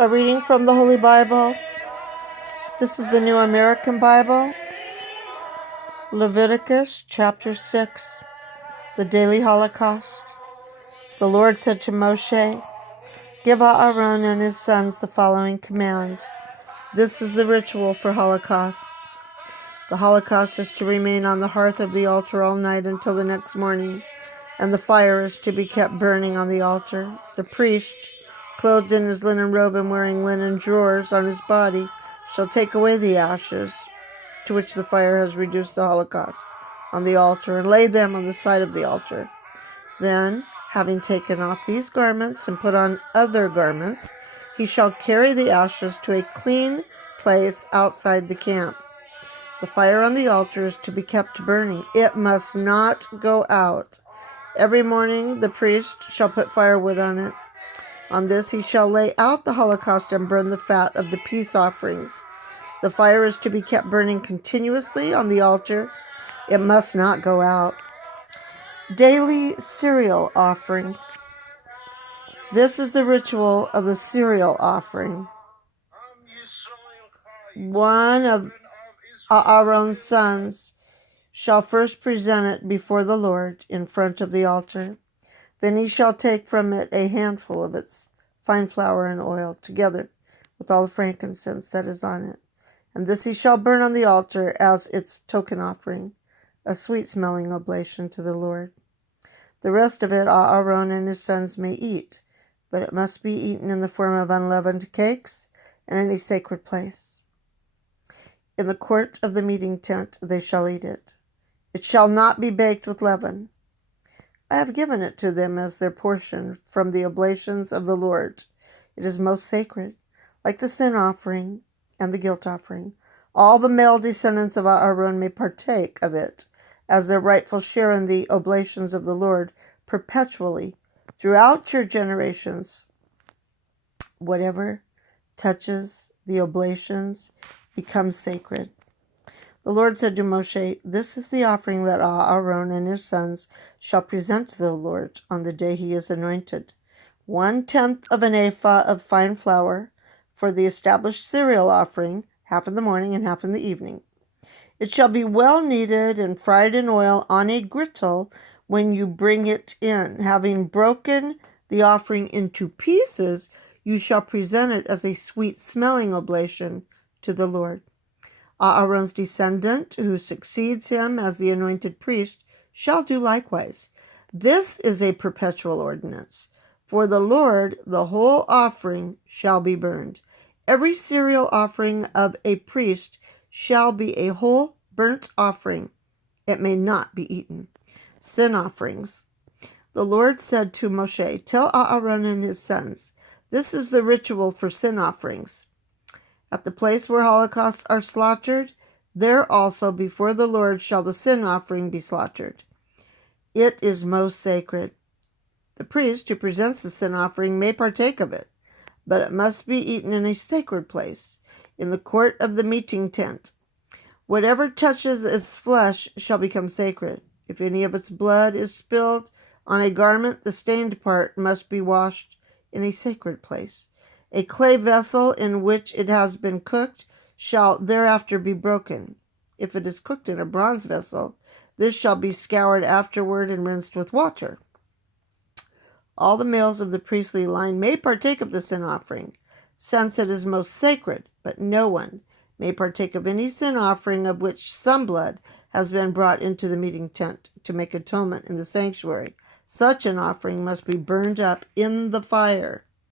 A reading from the Holy Bible. This is the New American Bible. Leviticus chapter 6. The Daily Holocaust. The Lord said to Moshe, "Give Aaron and his sons the following command. This is the ritual for Holocaust. The Holocaust is to remain on the hearth of the altar all night until the next morning, and the fire is to be kept burning on the altar. The priest, clothed in his linen robe and wearing linen drawers on his body, shall take away the ashes to which the fire has reduced the Holocaust on the altar and lay them on the side of the altar. Then, having taken off these garments and put on other garments, he shall carry the ashes to a clean place outside the camp. The fire on the altar is to be kept burning. It must not go out. Every morning the priest shall put firewood on it. On this he shall lay out the Holocaust and burn the fat of the peace offerings. The fire is to be kept burning continuously on the altar. It must not go out." Daily cereal offering. This is the ritual of the cereal offering. One of Aaron's sons shall first present it before the Lord in front of the altar. Then he shall take from it a handful of its fine flour and oil, together with all the frankincense that is on it. And this he shall burn on the altar as its token offering, a sweet-smelling oblation to the Lord. The rest of it Aaron and his sons may eat, but it must be eaten in the form of unleavened cakes and in a sacred place. In the court of the meeting tent they shall eat it. It shall not be baked with leaven. I have given it to them as their portion from the oblations of the Lord. It is most sacred, like the sin offering and the guilt offering. All the male descendants of Aaron may partake of it as their rightful share in the oblations of the Lord perpetually throughout your generations. Whatever touches the oblations becomes sacred. The Lord said to Moshe, "This is the offering that Aaron and his sons shall present to the Lord on the day he is anointed. 1/10 of an ephah of fine flour for the established cereal offering, half in the morning and half in the evening. It shall be well kneaded and fried in oil on a griddle when you bring it in. Having broken the offering into pieces, you shall present it as a sweet-smelling oblation to the Lord. Aaron's descendant, who succeeds him as the anointed priest, shall do likewise. This is a perpetual ordinance. For the Lord, the whole offering shall be burned. Every cereal offering of a priest shall be a whole burnt offering. It may not be eaten." Sin offerings. The Lord said to Moshe, "Tell Aaron and his sons, this is the ritual for sin offerings. At the place where holocausts are slaughtered, there also before the Lord shall the sin offering be slaughtered. It is most sacred. The priest who presents the sin offering may partake of it, but it must be eaten in a sacred place, in the court of the meeting tent. Whatever touches its flesh shall become sacred. If any of its blood is spilled on a garment, the stained part must be washed in a sacred place. A clay vessel in which it has been cooked shall thereafter be broken. If it is cooked in a bronze vessel, this shall be scoured afterward and rinsed with water. All the males of the priestly line may partake of the sin offering, since it is most sacred, but no one may partake of any sin offering of which some blood has been brought into the meeting tent to make atonement in the sanctuary. Such an offering must be burned up in the fire.